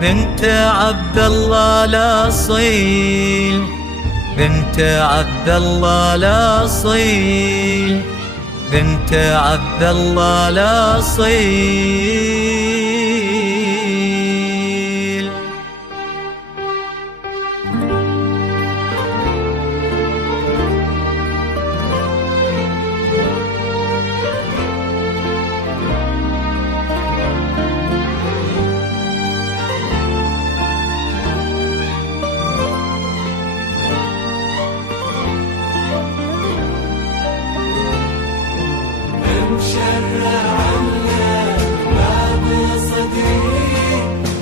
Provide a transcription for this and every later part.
بنت عبد الله الأصيل، بنت عبد الله الأصيل، بنت عبد الله الأصيل. مشرع باب صدري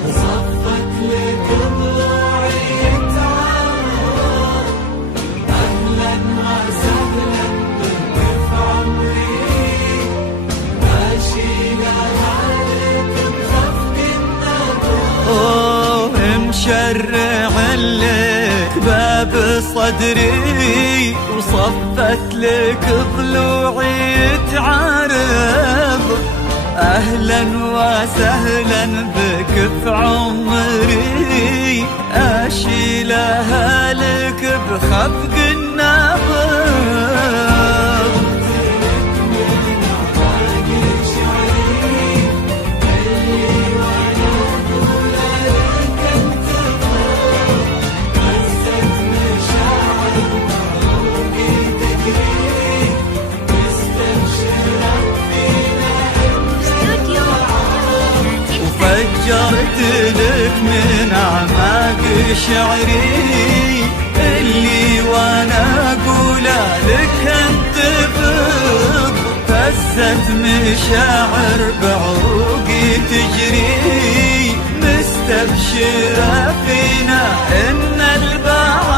صفت لك ضلوعي تعال، أهلا وسهلا بك في عمري، ماشي لحالك بخفق النظر. مشرع لك باب صدري وصفت لك ضلوعي تعارض، أهلا وسهلا بك في عمري، أشيلها لك بخفق النظر. فجرت لك من أعماق شعري اللي وانا اقوله لك انتفض، فزت مشاعر بعروقي تجري، مستبشرة فينا ان البعض.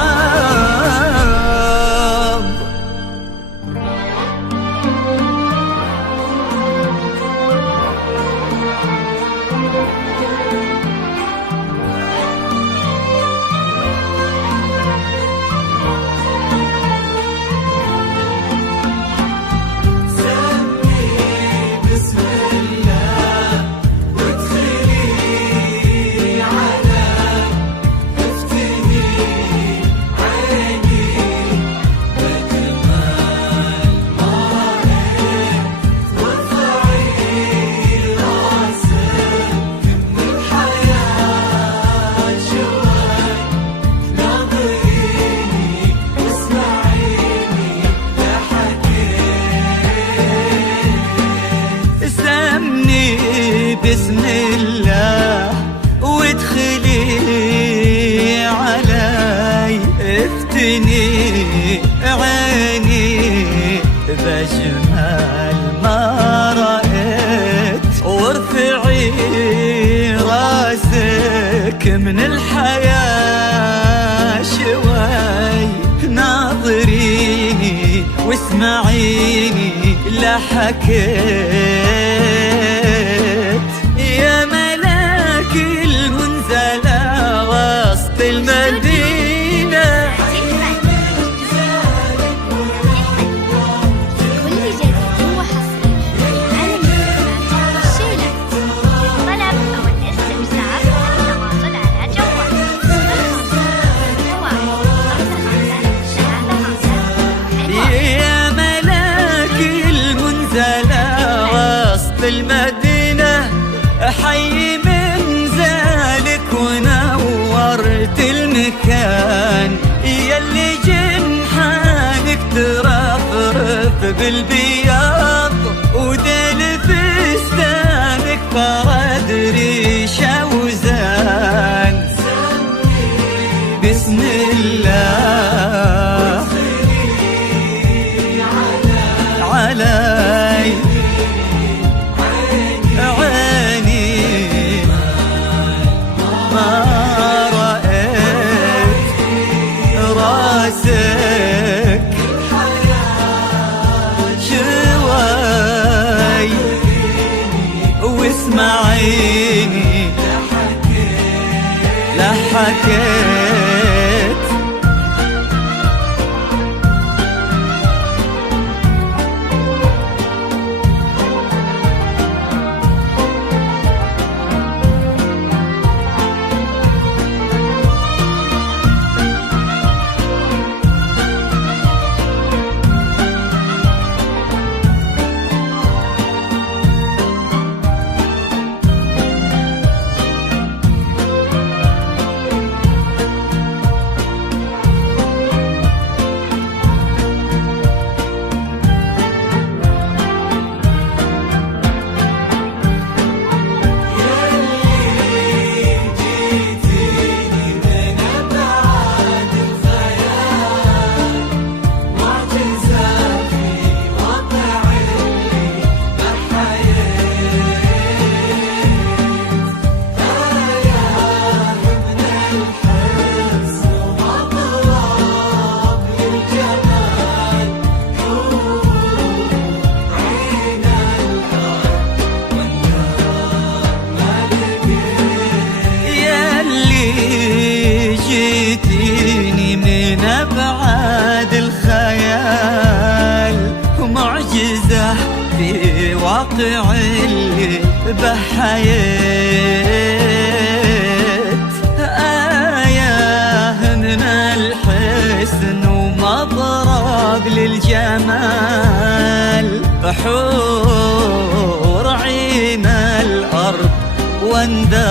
بسم الله وادخلي علي، افتني عيني بجمال ما رأيت، وارفعي راسك من الحياة شوي، ناظريني واسمعيني لا حكيت، يا ملاك المنزلة وسط المدينة. كل جديد وحصري على الإنترنت والشيلات، للطلب أو الاستفسار التواصل على جوال 05 يا ملاك المنزلة وسط المدينة، حي منزلك ونورت المكان، ياللي جنحانك ترفرف بالبياض، وديل فستانك فرد ريشة وزان. بسم الله علي راسك شوي واسمعيني لا حكيت.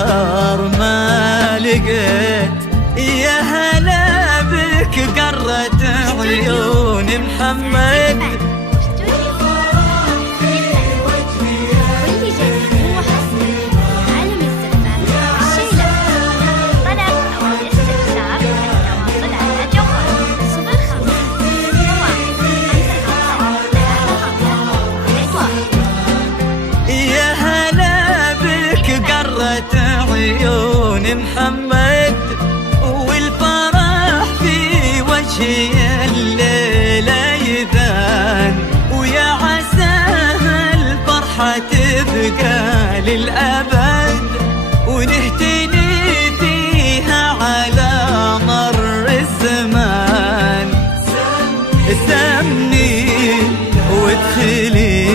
دار ما لقيت. يا هلا بك قرت عيون محمد. عيون محمد والفرح في وجهي الليلة يبان، ويا عساها الفرحة تبقى للأبد، ونهتني فيها على مر الزمان. سمني وادخلي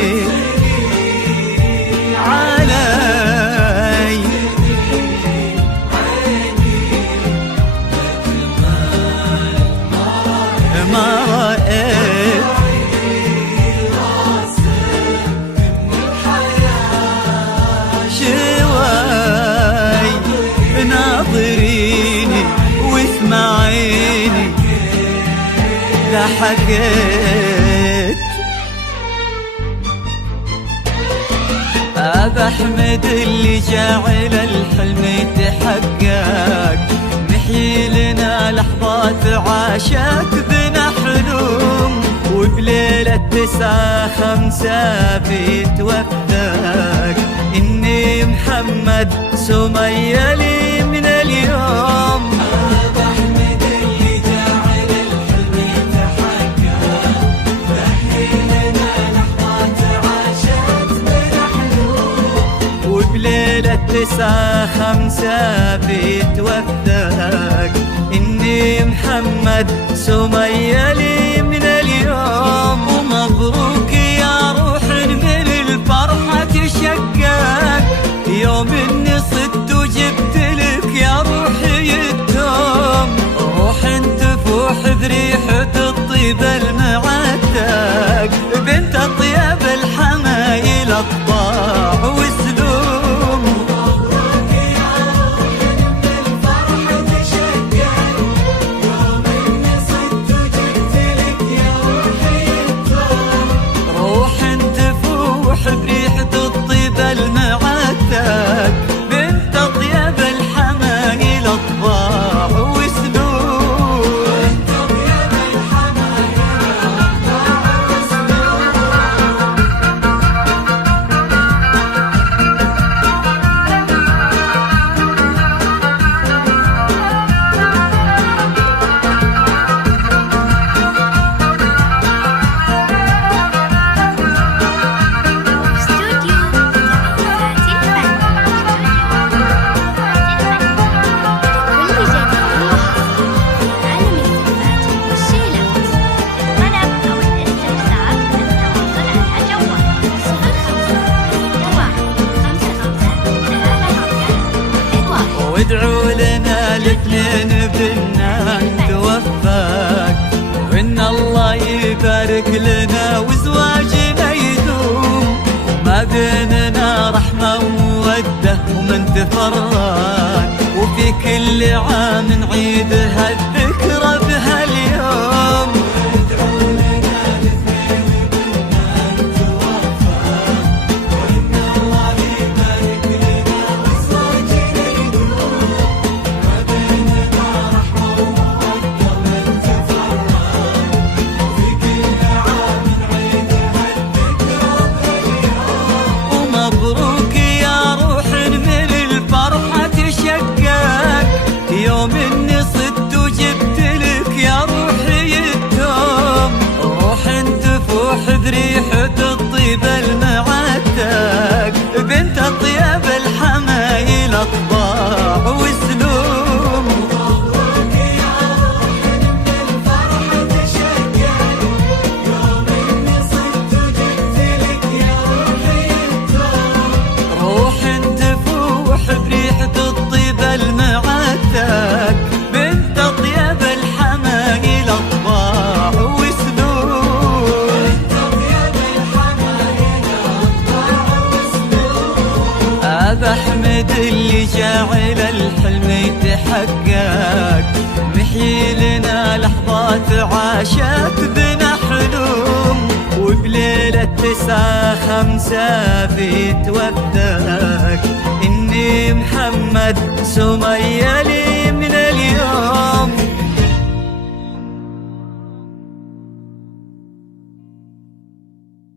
ناظريني واسمعيني لا حكيت. أبا أحمد اللي جعل الحلم يتحقق، نحيي لنا لحظات عاشت بنا حلوم، وبليلة 9/5 بيتوفق. إني محمد سمية لي من اليوم. أبا أحمد اللي جعل الحلم يتحقق، نحيي لنا لحظات عاشت بنا حلوم، وبليلة 9/5 بيتوفق. إني محمد سمية لي من اليوم. ومبروك يا روح من الفرحة تشقق، يوم اني صدت وجبت لك يا روحي الدوم. روح تفوح بريحة الطيب المعتق، بنت اطيب الحمايل اطباع وسلوم. مبروك يا روح من الفرحة تشقق، يوم اني صدت وجبت لك يا روحي الدوم. روح تفوح بريحة الطيب المعتق، بنت اطيب الحمايل اطباع وسلوم. بنت اطيب الحمايل اطباع وسلوم. وادعوا لنا الاثنين بنا نتوفق، وان الله يبارك لنا وزواجنا يدوم، ما بيننا رحمة ومودة ومن تفرق، وفي كل عام نعيد هالذكرى بهاليوم. ادعوا لنا الاثنين بنا نتوفق، وإن الله يبارك لنا وزواجنا يدوم، ما بيننا رحمة ومودة ومن تفرق، وفي كل عام نعيد هالذكرى بهاليوم. ومبروك يا روح من الفرحة تشقق، يوم اني صدت وجبت حلمي تحقق، محيي لنا لحظات عاشت بنا حلوم، وبليلة 9/5 في توثق إني محمد سمية لي